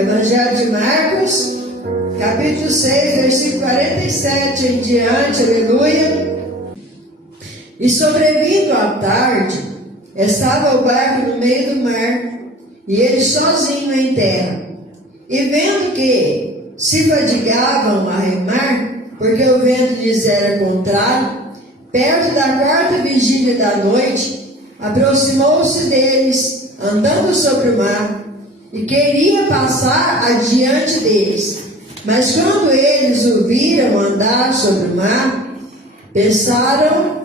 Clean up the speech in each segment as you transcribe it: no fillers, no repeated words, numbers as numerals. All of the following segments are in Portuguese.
Evangelho de Marcos, capítulo 6, versículo 47 em diante, aleluia. E sobrevindo à tarde, estava o barco no meio do mar, e ele sozinho em terra. E vendo que se fadigavam a remar, porque o vento lhes era contrário, perto da quarta vigília da noite, aproximou-se deles, andando sobre o mar, e queria passar adiante deles. Mas quando eles o viram andar sobre o mar, pensaram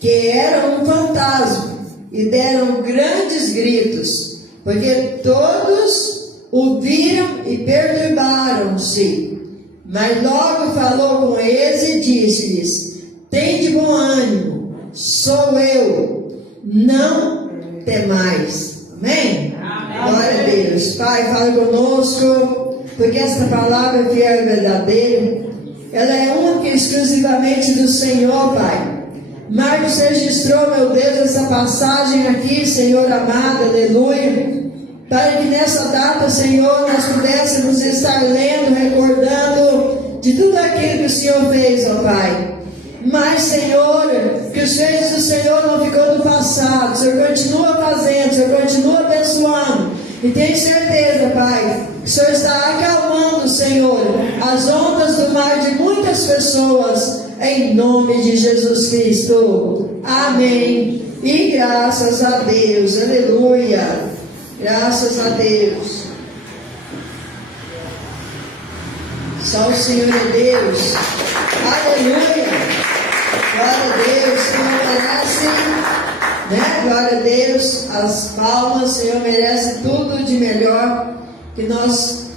que era um fantasma, e deram grandes gritos, porque todos o viram e perturbaram-se. Mas logo falou com eles e disse-lhes: tende bom ânimo, sou eu, não temais. Amém? Amém. Glória a Deus. Pai, fala conosco, porque esta palavra que é verdadeira, ela é única e exclusivamente do Senhor, Pai. Marcos registrou, meu Deus, essa passagem aqui, Senhor amado, aleluia, para que nessa data, Senhor, nós pudéssemos estar lendo, recordando de tudo aquilo que o Senhor fez, ó Pai. Mas, Senhor, que os feitos do Senhor não ficou do passado, o Senhor continua fazendo, o Senhor continua abençoando. E tenho certeza, Pai, que o Senhor está acalmando, Senhor, as ondas do mar de muitas pessoas, em nome de Jesus Cristo. Amém. E graças a Deus, aleluia. Graças a Deus. Só o Senhor é Deus. Aleluia. Glória a Deus. O Senhor merece, né? Glória a Deus. As palmas. O Senhor merece tudo de melhor que nós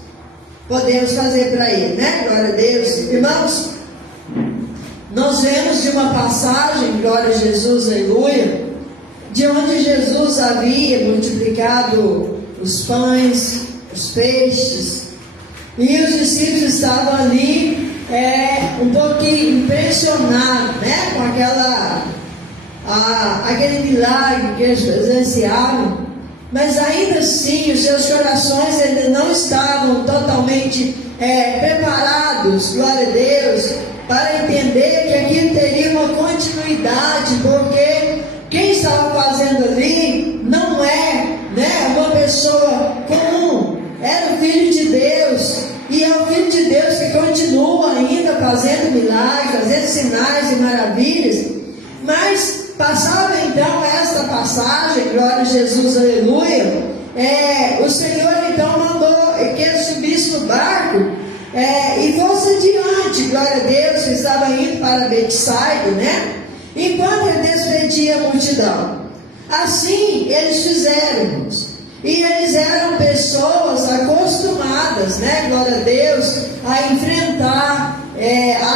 podemos fazer para Ele, né? Glória a Deus. Irmãos, nós vemos de uma passagem, glória a Jesus, aleluia, de onde Jesus havia multiplicado os pães, os peixes, e os discípulos estavam ali um pouquinho impressionados, né, com aquele milagre que eles presenciaram, mas ainda assim os seus corações ainda não estavam totalmente preparados, glória a Deus, para entender que aquilo teria uma continuidade, porque quem estava fazendo ali não é, né, uma pessoa comum, era o Filho de Deus, e é o Filho de Deus que continua ainda fazendo milagres, fazendo sinais e maravilhas. Mas passava então esta passagem, glória a Jesus, aleluia, o Senhor então mandou que ele subisse no barco e fosse adiante, glória a Deus, que estava indo para Betsaida, né? Enquanto ele despedia a multidão. Assim eles fizeram, e eles eram pessoas acostumadas, né? Glória a Deus, a enfrentar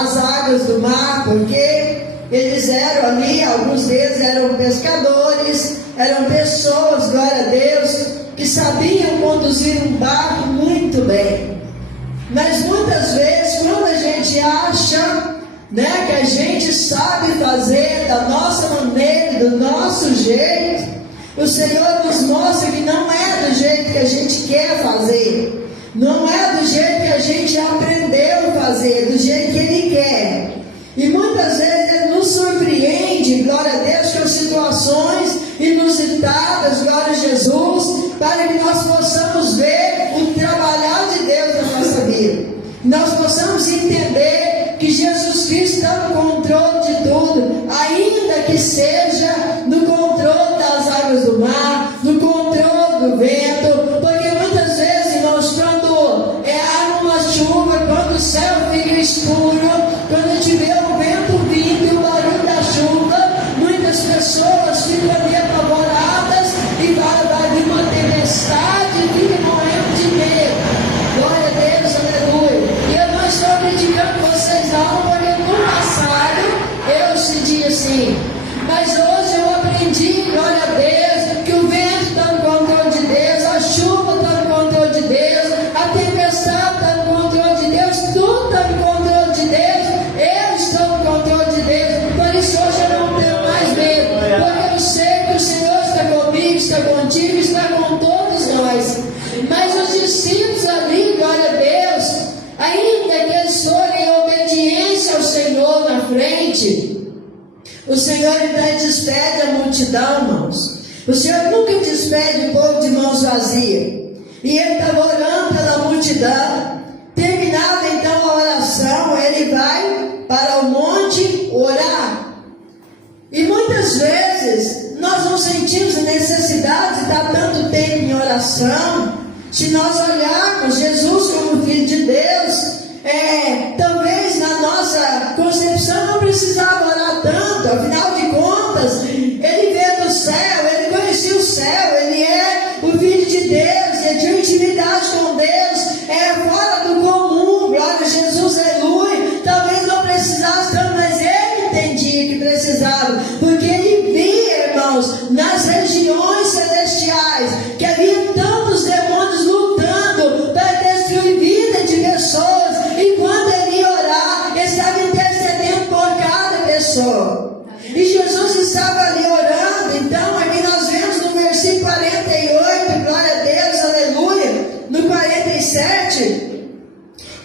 as águas do mar, porque eles eram ali, alguns deles eram pescadores, eram pessoas, glória a Deus, que sabiam conduzir um barco muito bem. Mas muitas vezes, quando a gente acha, né, que a gente sabe fazer da nossa maneira, do nosso jeito, o Senhor nos mostra que não é do jeito que a gente quer fazer, não é do jeito que a gente aprendeu a fazer, do jeito que Ele quer. E muitas vezes Ele nos surpreende, glória a Deus, com situações inusitadas, glória a Jesus, para que nós possamos ver o trabalhar de Deus na nossa vida. Nós possamos entender que Jesus Cristo está no controle de tudo, ainda que seja no controle das águas do mar, no controle do vento, porque muitas vezes, irmãos, quando há uma chuva, quando o céu fica escuro, quando a gente vê o vento vindo e o barulho da chuva, muitas pessoas ficam ali apavoradas e vai vir uma tempestade, Senhor então despede a multidão, irmãos. O Senhor nunca despede o povo de mãos vazias. E ele estava orando pela multidão. Terminada então a oração, ele vai para o monte orar. E muitas vezes nós não sentimos necessidade de dar tanto tempo em oração. Se nós olharmos Jesus como Filho de Deus, talvez na nossa concepção não precisava orar tanto. Afinal de contas, ele veio do céu, ele conhecia o céu, ele é o Filho de Deus, ele tinha intimidade com Deus, fora do comum. Glória a Jesus, aleluia. Talvez não precisasse tanto, mas ele entendia que precisava, porque ele via, irmãos, nas regiões celestiais, que havia tantos demônios lutando para destruir vida de pessoas, e quando ele ia orar, ele estava intercedendo por cada pessoa. E Jesus estava ali orando. Então aqui nós vemos no versículo 48, glória a Deus, aleluia, no 47,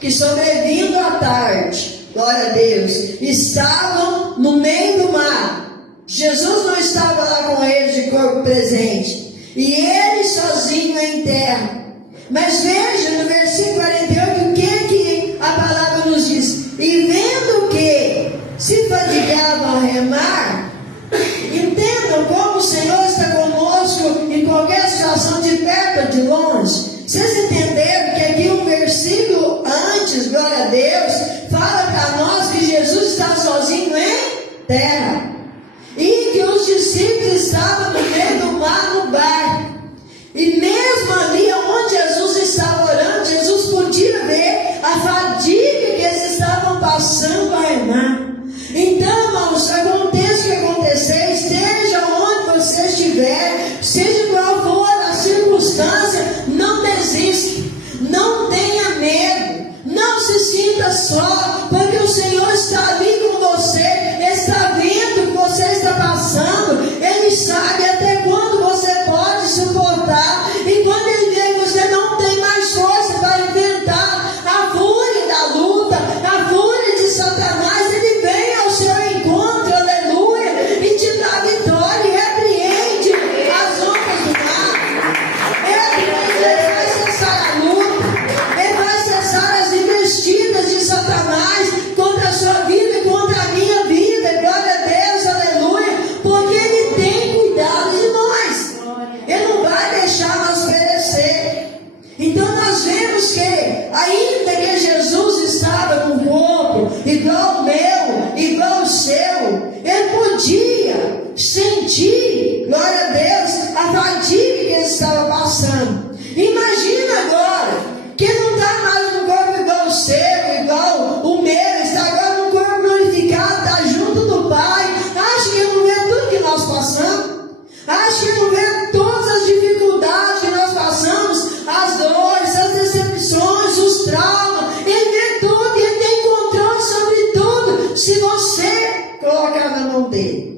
que sobrevindo à tarde, glória a Deus, estavam no meio do mar. Jesus não estava lá com eles de corpo presente, e ele sozinho em terra. Mas veja no versículo 48 o que a palavra nos diz: e vendo que se fadigavam a remar. Entendam como o Senhor está conosco em qualquer situação, de perto ou de longe. Vocês entenderam que aqui um versículo antes, glória a Deus, fala para nós que Jesus está sozinho em terra, e que os discípulos estavam no meio do mar, no barco. E mesmo ali onde Jesus estava orando, Jesus podia ver a fadiga que eles estavam passando a remar. Então, irmãos, aconteça o que acontecer, esteja onde você estiver, seja qual for a circunstância, não desista, não tenha medo, não se sinta só, porque o Senhor está ali com você, está vendo o que você está passando, Ele sabe até quando você pode suportar, e quando Ele vê que você não tem mais força para enfrentar a fúria da luta, a fúria de Satanás, Ele vem ao seu encontro, aleluia, e te dá vitória, e repreende as ondas do mar. Ele vai cessar a luta, Ele vai cessar as investidas de Satanás contra a sua vida e contra a minha vida, glória a Deus, aleluia, porque Ele tem cuidado de nós, Ele não vai deixar nós perecer. Então nós vemos que, ainda que Jesus estava com o corpo igual o meu, igual o seu, Ele podia sentir, glória a Deus, a fadiga que Ele estava passando. Imagina agora, que Ele não está mais no corpo igual o seu, igual o meu, está agora no corpo glorificado, está junto do Pai. Acha que Ele não vê tudo que nós passamos? Acha que Ele não vê todas as dificuldades que nós passamos, as dores, as decepções, os traumas? Ele vê tudo e Ele tem controle sobre tudo, se você colocar na mão dele.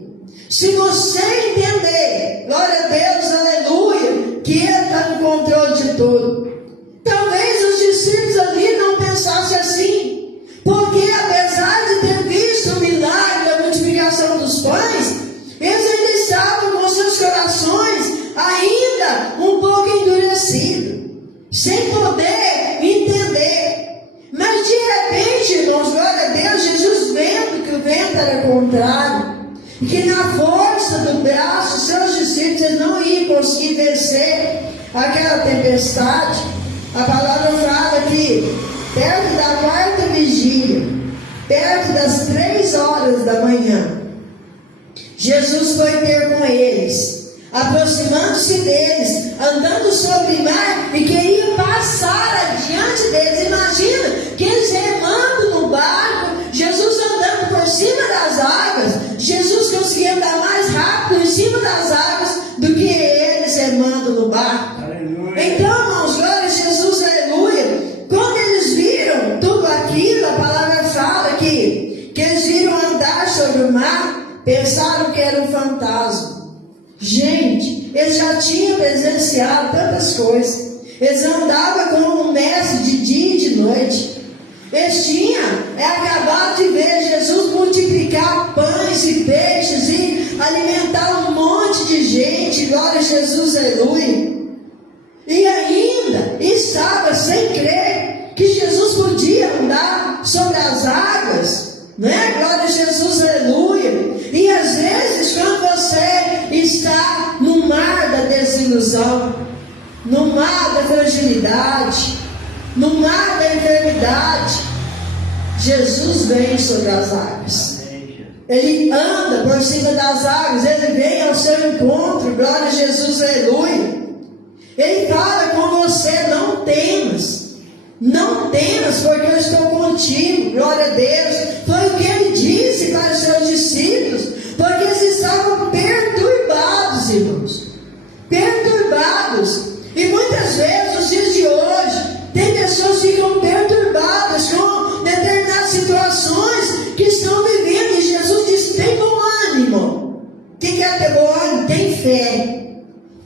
Se você entender, glória a Deus, aleluia, que Ele está no controle de tudo. Talvez os discípulos ali não pensassem assim, porque apesar de ter visto o milagre da multiplicação dos pães, eles ainda estavam com seus corações ainda um pouco endurecidos, sem poder entender. Mas de repente, irmãos, glória a Deus, Jesus vendo que o vento era contrário, e que na força do braço seus discípulos eles não iam conseguir vencer aquela tempestade. A palavra fala que perto da quarta vigília, perto das 3 horas da manhã, Jesus foi ter com eles, aproximando-se deles, andando sobre o mar, e queria passar adiante deles. Imagina que eles remando no barco, Jesus andando por cima das águas. Jesus conseguia andar mais rápido em cima das águas do que eles remando no barco. Aleluia. Então, irmãos, glória a Jesus, aleluia. Quando eles viram tudo aquilo, a palavra fala que eles viram andar sobre o mar, pensaram que era um fantasma. Gente, eles já tinham presenciado tantas coisas. Eles andavam com um mestre de dia e de noite. Eles tinham acabado de ver Jesus multiplicar pães e peixes, e glória a Jesus, aleluia. E ainda estava sem crer que Jesus podia andar sobre as águas, né? Glória a Jesus, aleluia. E às vezes, quando você está no mar da desilusão, no mar da fragilidade, no mar da enfermidade, Jesus vem sobre as águas. Ele anda por cima das águas, ele vem ao seu encontro, glória a Jesus, aleluia. Ele fala com você: não temas, não temas, porque eu estou contigo, glória a Deus. Foi o que ele disse para os seus discípulos, porque eles estavam perturbados, irmãos, perturbados. E muitas vezes, nos dias de hoje, tem pessoas que ficam perturbadas com determinadas situações que estão vivendo, e Jesus diz: tem bom ânimo. O que é ter bom ânimo? Tem fé,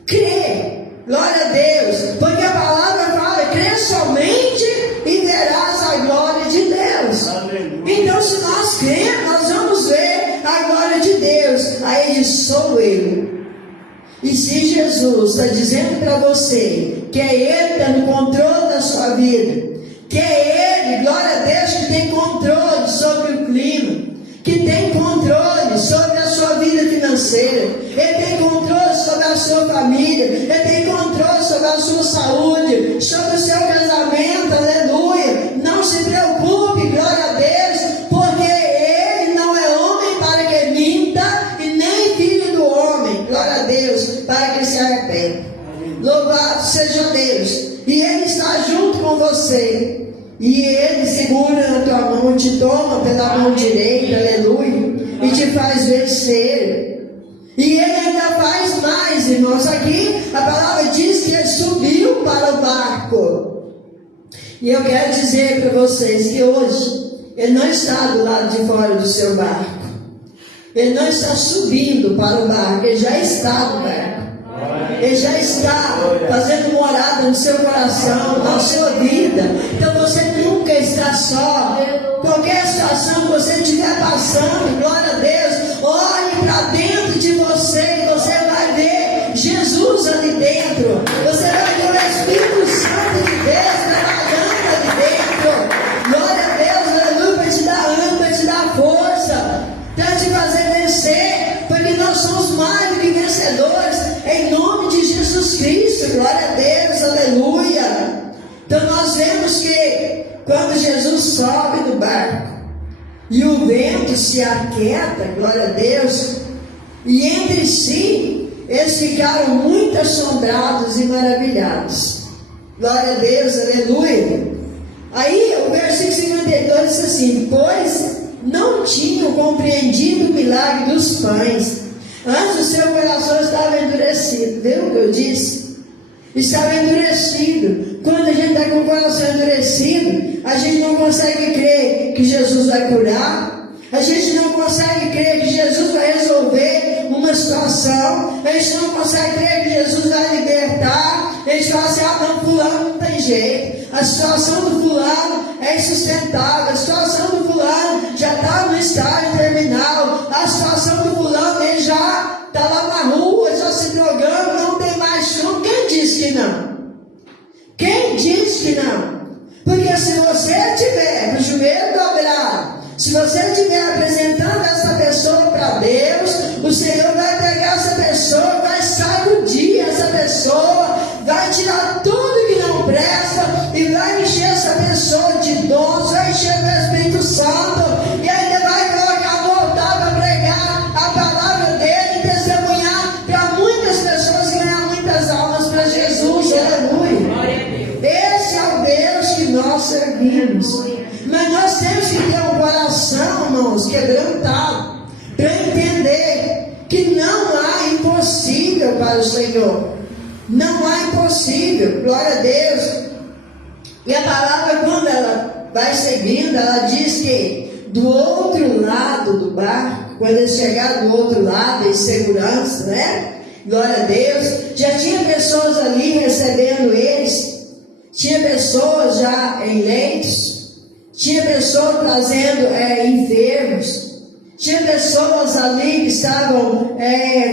crê. Glória a Deus, porque a palavra fala: crê somente e verás a glória de Deus. Aleluia. Então, se nós cremos, nós vamos ver a glória de Deus. Aí ele diz: sou eu. E se Jesus está dizendo para você que é Ele que está no controle da sua vida, que é Ele, glória a Deus, que tem controle sobre o clima, que tem controle sobre a sua vida financeira, Ele tem controle sobre a sua família, Ele tem controle sobre a sua saúde, sobre o seu casamento, aleluia. Não se preocupe, glória a Deus, porque Ele não é homem para que minta, e nem filho do homem, glória a Deus, para que se arrependa. Louvado seja Deus. E Ele está junto com você. E Ele segura na tua mão, te toma pela mão direita, aleluia, e te faz vencer. E Ele ainda faz mais, irmãos. Aqui a palavra diz que Ele subiu para o barco. E eu quero dizer para vocês que hoje Ele não está do lado de fora do seu barco. Ele não está subindo para o barco, Ele já está no barco. Ele já está fazendo morada no seu coração, na sua vida. Então você nunca está só. Qualquer situação que você estiver passando, glória a Deus, olhe para dentro de você e você vai ver Jesus ali dentro. Você vai ver o Espírito Santo de Deus trabalhando ali dentro. Glória a Deus, aleluia, para te dar ânimo, para te dar força, para te fazer vencer, porque nós somos mais do que vencedores. Em nome de Jesus Cristo, glória a Deus, aleluia. Então nós vemos que quando Jesus sobe no barco e o vento se aquieta, glória a Deus, e entre si eles ficaram muito assombrados e maravilhados. Glória a Deus, aleluia. Aí o versículo 52 diz assim: pois não tinham compreendido o milagre dos pães, antes o seu coração estava endurecido. Viu o que eu disse? Estava endurecido. Quando a gente está com o coração endurecido, a gente não consegue crer que Jesus vai curar. A gente não consegue crer que Jesus vai resolver uma situação. A gente não consegue crer que Jesus vai libertar. A gente fala assim: ah não, fulano não tem jeito. A situação do fulano é insustentável. A situação do fulano já está no estágio terminal. A situação do fulano, ele já está lá na rua, já se drogando, não tem mais chão. Quem disse que não? Quem disse que não? Porque se você tiver o joelho dobrado, se você estiver apresentando essa pessoa para Deus, o Senhor vai pegar essa pessoa, vai sacudir essa pessoa, vai tirar tudo que não presta e vai encher essa pessoa de dons, vai encher do Espírito Santo, e ainda vai colocar, voltar para pregar a palavra dele e testemunhar para muitas pessoas e ganhar muitas almas para Jesus, aleluia. Esse é o Deus que nós servimos. Mas nós temos que ter um coração, irmãos, quebrantado, para entender que não há impossível para o Senhor. Não há impossível, glória a Deus. E a palavra, quando ela vai seguindo, ela diz que do outro lado do barco, quando eles chegaram do outro lado, em segurança, né? Glória a Deus, já tinha pessoas ali recebendo eles, tinha pessoas já em leitos, tinha pessoas trazendo enfermos, tinha pessoas ali que estavam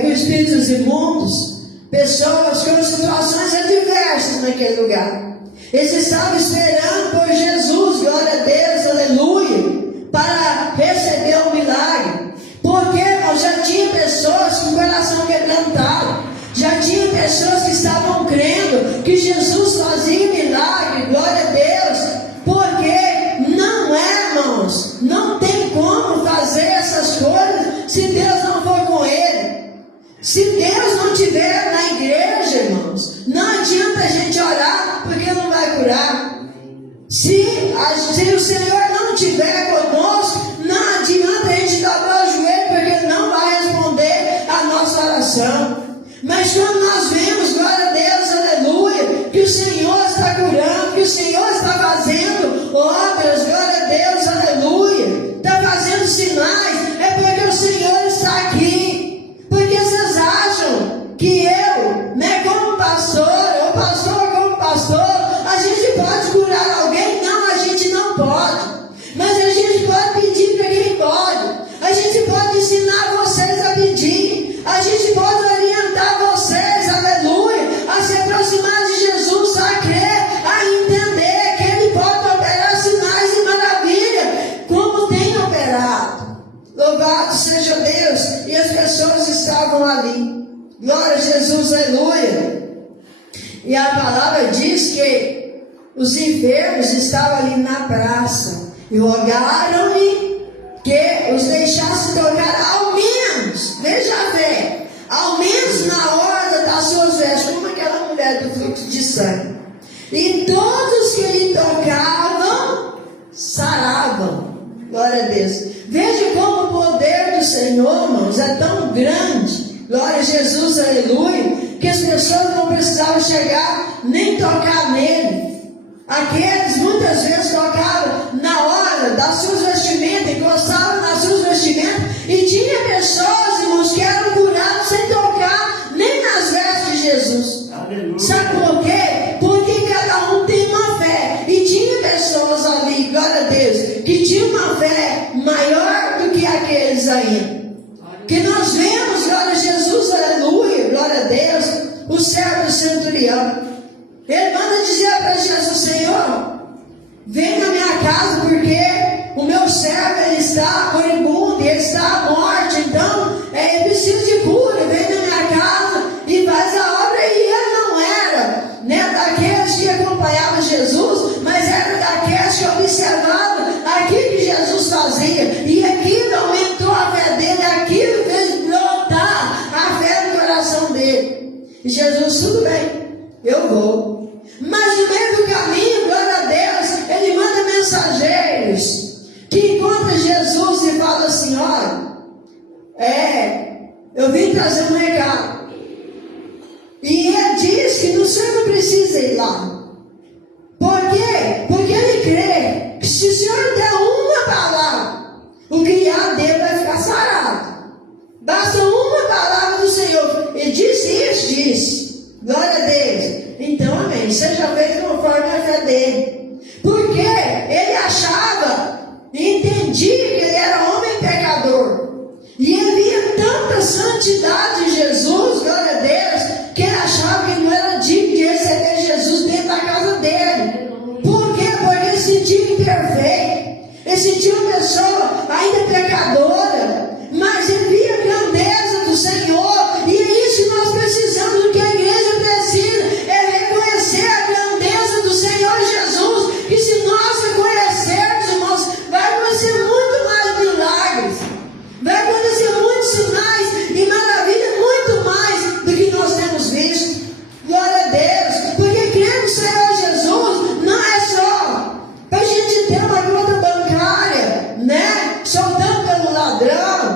com espíritos imundos, pessoas com situações adversas naquele lugar. Eles estavam esperando por Jesus, glória a Deus, aleluia, para receber o milagre. Porque, irmão, já tinha pessoas com o coração quebrantado, já tinha pessoas que estavam crendo que Jesus fazia milagre, glória a Deus, porque não é, irmãos, não tem como fazer essas coisas se Deus não for com ele. Se Deus não estiver na igreja, irmãos, não adianta a gente orar, porque não vai curar. Se o Senhor não estiver conosco, não adianta a gente dobrar o joelho, porque não vai responder a nossa oração. Mas quando nós vemos, glória a Deus, aleluia, que o Senhor está curando, que o Senhor está fazendo obras, glória a Deus, aleluia, está fazendo sinais, é porque o Senhor está aqui. Porque vocês acham que eu, como pastor, ou pastor como pastor, a gente pode curar alguém? Não, a gente não pode. Mas a gente pode pedir para quem pode. A gente pode ensinar vocês a pedir. A gente pode orientar vocês, aleluia, a se aproximar de Jesus, a crer, a entender que Ele pode operar sinais e maravilha, como tem operado. Louvado seja Deus. E as pessoas estavam ali. Glória a Jesus, aleluia. E a palavra diz que os enfermos estavam ali na praça e rogaram-lhe que os deixasse tocar ao menos, veja a fé, ao menos na orla das suas vestes, como aquela mulher do fluxo de sangue. E todos que lhe tocavam saravam. Glória a Deus. Veja como o poder do Senhor, irmãos, é tão grande. Glória a Jesus, aleluia, que as pessoas não precisavam chegar nem tocar nele. Aqueles muitas vezes tocavam na hora das suas vestimentas, encostavam nas suas vestimentas, e tinha pessoas, irmãos, que eram curadas sem tocar nem nas vestes de Jesus. Aleluia. Sabe por quê? Porque cada um tem uma fé, e tinha pessoas ali, glória a Deus, que tinham uma fé maior do que aqueles ainda. Que nós vemos, glória a Jesus, aleluia, glória a Deus, o servo centurião. Ele manda dizer para Jesus: Senhor, vem na minha casa, porque o meu servo ele está moribundo, ele está à morte, então ele precisa de cura. Vem na minha casa e faz a obra. E ele não era, daqueles que acompanhavam Jesus, mas era daqueles que observavam aquilo que Jesus fazia, e aquilo aumentou a fé dele, aquilo fez brotar a fé no coração dele. E Jesus: tudo bem, eu vou. Mas no meio do caminho, glória a Deus, ele manda mensageiros que encontram Jesus e fala assim: olha, eu vim trazer um recado. E ele diz que o senhor não precisa ir lá. Por quê? Porque ele crê que se o senhor der uma palavra, o criado dele vai ficar sarado. Basta uma palavra do Senhor. Ele disse isso, disse. Glória a Deus. Então, amém. Seja feito conforme a fé dele. Porque ele achava, entendia que ele era homem pecador. E ele via tanta santidade em Jesus, glória a Deus, que ele achava que ele não era digno de receber Jesus dentro da casa dele. Por quê? Porque ele se sentia imperfeito. Ele se sentia uma pessoa ainda pecadora. Mas ele via a grandeza do Senhor. E é isso que nós precisamos, o que a igreja precisa, é reconhecer a grandeza do Senhor Jesus. E se nós reconhecermos, irmãos, vai acontecer muito mais milagres, vai acontecer muitos sinais e maravilhas, muito mais do que nós temos visto. Glória a Deus. Porque crer no Senhor Jesus não é só para a gente ter uma conta bancária, soltando pelo ladrão,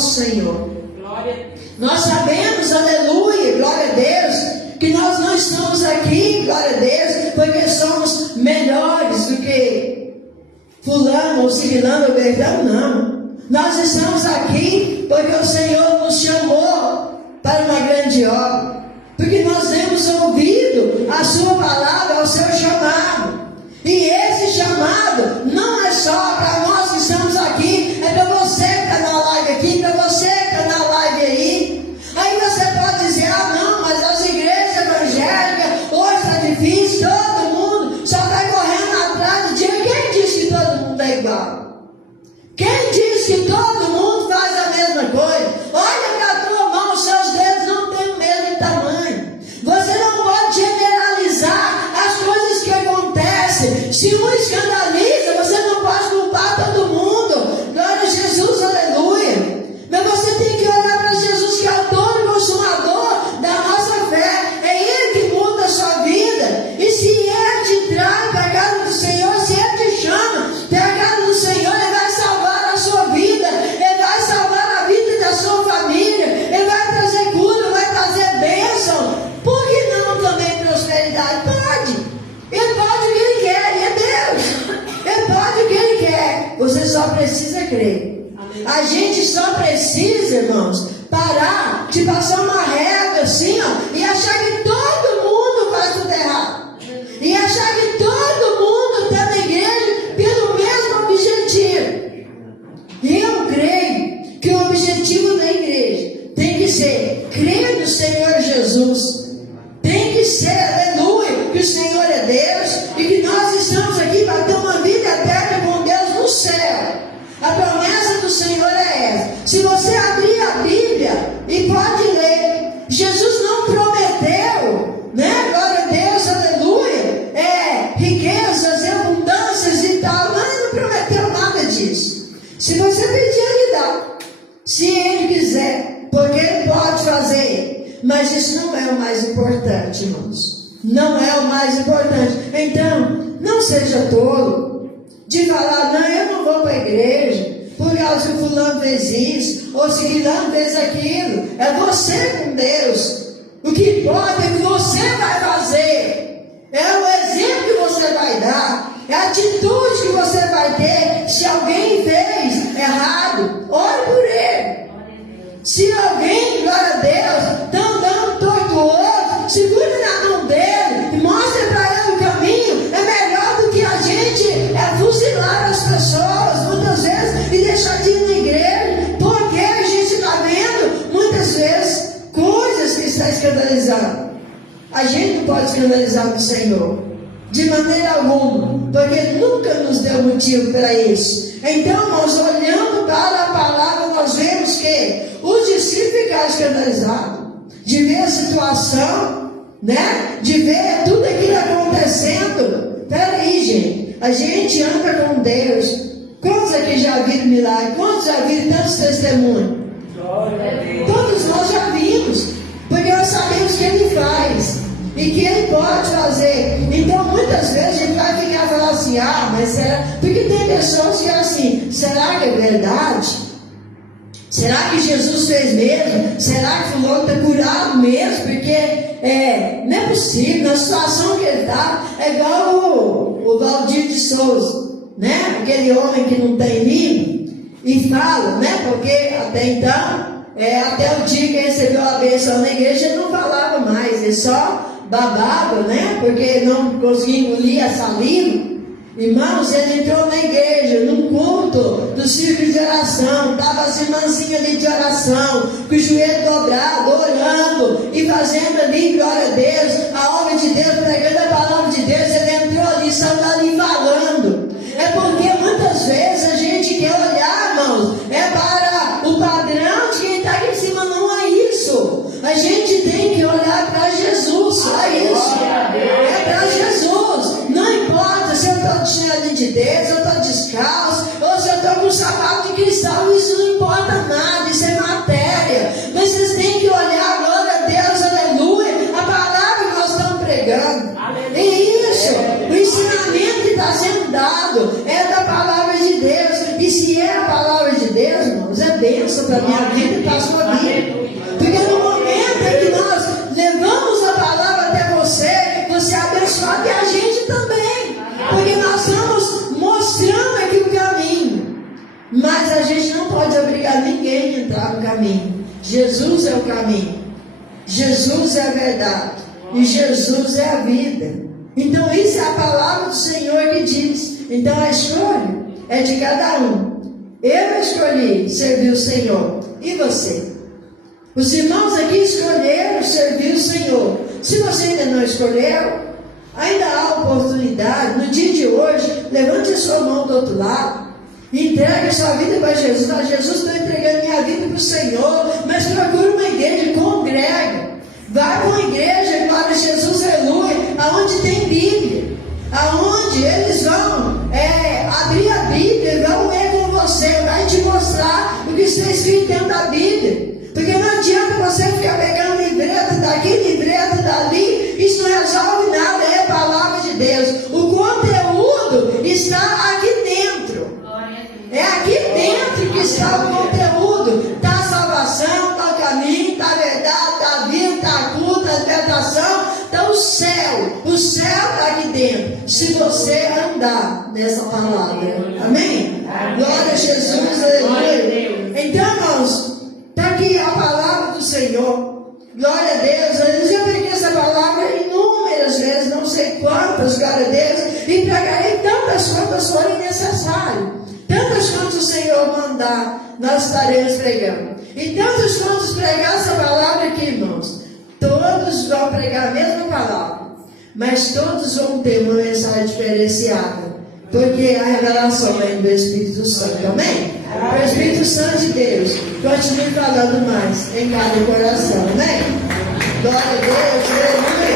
nosso Senhor. Nós sabemos, aleluia, glória a Deus, que nós não estamos aqui, glória a Deus, porque somos melhores do que fulano ou ciclano ou beltrano, não. Nós estamos aqui porque o Senhor nos chamou para uma grande obra, porque nós temos ouvido a sua palavra, o seu chamado. E esse chamado não é só para nós que estamos aqui, é para você que está na live aqui, para você que está na live aí. Aí você pode dizer, ah não, mas as igrejas evangélicas, hoje está difícil, todo mundo só está correndo atrás do dia. Quem disse que todo mundo é igual? Quem disse que todo mundo faz a mesma coisa? Olha para a tua mão, os seus dedos não têm o mesmo tamanho. Você não pode generalizar as coisas que acontecem. Se um escandaliza, você não pode culpar todo mundo. Glória a Jesus, aleluia. Mas você tem que olhar para Jesus, que é autor e consumador da nossa fé. É Ele que muda a sua vida. E se Ele te traz para a casa do Senhor, se Ele te chama para a casa do Senhor, Ele vai salvar a sua vida. Ele vai salvar a vida da sua família. Ele vai trazer cura, vai trazer bênção. Por que não também prosperidade? Pode. Ele pode o que Ele quer, Ele é Deus. Ele pode o que Ele quer. Você só precisa crer. A gente só precisa, irmãos, parar de passar uma régua assim, ó, e achar que todo mundo faz tudo errado. E achar que todo mundo está na igreja pelo mesmo objetivo. E eu creio que o objetivo da igreja tem que ser crer no Senhor Jesus. Tem que ser, aleluia, que o Senhor é Deus e que nós estamos aqui para ter uma vida eterna com Deus no céu. A promessa do Senhor é essa. Se você abrir a Bíblia e pode ler, Jesus não prometeu, né? Glória a Deus, aleluia, riquezas, abundâncias e tal. Não, Ele não prometeu nada disso. Se você pedir, Ele dá. Se Ele quiser, porque Ele pode fazer. Mas isso não é o mais importante, irmãos. Não é o mais importante. Então, não seja tolo de falar, não, eu não vou para a igreja, por causa que fulano fez isso, ou se fulano fez aquilo. É você com Deus. O que importa é o que você vai fazer. É o exemplo que você vai dar. É a atitude que você vai ter. Se alguém fez errado, ore por ele. Se alguém, glória a Deus, está andando torto o outro, segure na mão dele e mostre para ele o caminho. É melhor do que a gente fuzilar as pessoas, muitas vezes, e deixar de ir na igreja, porque a gente está vendo, muitas vezes, coisas que está escandalizando. A gente não pode escandalizar o Senhor, de maneira alguma, porque nunca nos deu motivo para isso. Então, nós olhando para a palavra, nós vemos que os discípulos ficaram escandalizados, de ver a situação, né? De ver tudo aquilo acontecendo. Peraí, gente, a gente anda com Deus. Quantos aqui já viram milagre? Quantos já viram tantos testemunhos? Todos nós já vimos, porque nós sabemos que Ele faz e que Ele pode fazer. Então muitas vezes a gente vai ficar falando assim, ah, mas será? Porque tem pessoas que assim, será que é verdade? Será que Jesus fez mesmo? Será que fulano está curado mesmo? Porque não é possível, na situação que ele está, é igual o Valdir de Souza, né? Aquele homem que não tem língua e fala, né? Porque até então, até o dia que ele recebeu a bênção na igreja, ele não falava mais, ele só babava, né? Porque não conseguia engolir a saliva. Irmãos, ele entrou na igreja, num culto do círculo de oração, estava as irmãzinhas ali de oração, com o joelho dobrado, orando e fazendo ali, glória a Deus, a obra de Deus, pregando a palavra de Deus. Ele entrou ali, saiu ali falando. É porque muitas vezes a gente quer olhar, irmãos, para o padrão de quem está aqui em cima. Não é isso. A gente tem que olhar para Jesus, só isso. É para Jesus. Não importa se eu estou de chinelo de Deus, se eu estou descalço, ou se eu estou com um sapato de cristal, isso não importa nada, isso é matéria. Mas vocês têm que olhar, glória a Deus, aleluia, a palavra que nós estamos pregando. E isso, o ensinamento que está sendo dado é da palavra de Deus. E se é a palavra de Deus, irmãos, é bênção para a minha vida e para a sua vida. Porque no momento em que nós levamos a palavra até você, você é abençoado e a gente também. Porque nós estamos mostrando aqui o caminho. Mas a gente não pode obrigar ninguém a entrar no caminho. Jesus é o caminho. Jesus é a verdade. E Jesus é a vida. Então isso é a palavra do Senhor que diz. Então a escolha é de cada um. Eu escolhi servir o Senhor. E você? Os irmãos aqui escolheram servir o Senhor. Se você ainda não escolheu, ainda há oportunidade. No dia de hoje, levante a sua mão do outro lado. Entregue a sua vida para Jesus. Ah, Jesus, estou entregando minha vida para o Senhor. Mas procure uma igreja, congrega. Vai para uma igreja, glória a Jesus, aleluia, aonde tem Bíblia, aonde eles vão abrir a Bíblia, vão ler com você, vai te mostrar o que está escrito dentro da Bíblia. Porque não adianta você ficar pegando livreta daqui, livreta dali, isso não resolve nada, é a palavra de Deus. O conteúdo está aqui dentro. É aqui dentro que está o conteúdo. Está a salvação, está o caminho, está a verdade, está a vida, está a cura, está a libertação, está o céu. O céu está aqui dentro. Se você andar nessa palavra. Amém? Glória a Jesus, aleluia. Então, irmãos, está aqui a palavra do Senhor. Glória a Deus. Eu já peguei essa palavra inúmeras vezes, não sei quantas, glória a Deus, e pregarei tantas quantas forem necessárias. Tantas quantas o Senhor mandar, nós estaremos pregando. E tantos quantos pregar essa palavra aqui, irmãos, todos vão pregar a mesma palavra, mas todos vão ter uma mensagem diferenciada, porque a revelação vem do Espírito Santo, amém? O Espírito Santo de Deus continue falando mais em cada coração, amém? Glória a Deus, aleluia.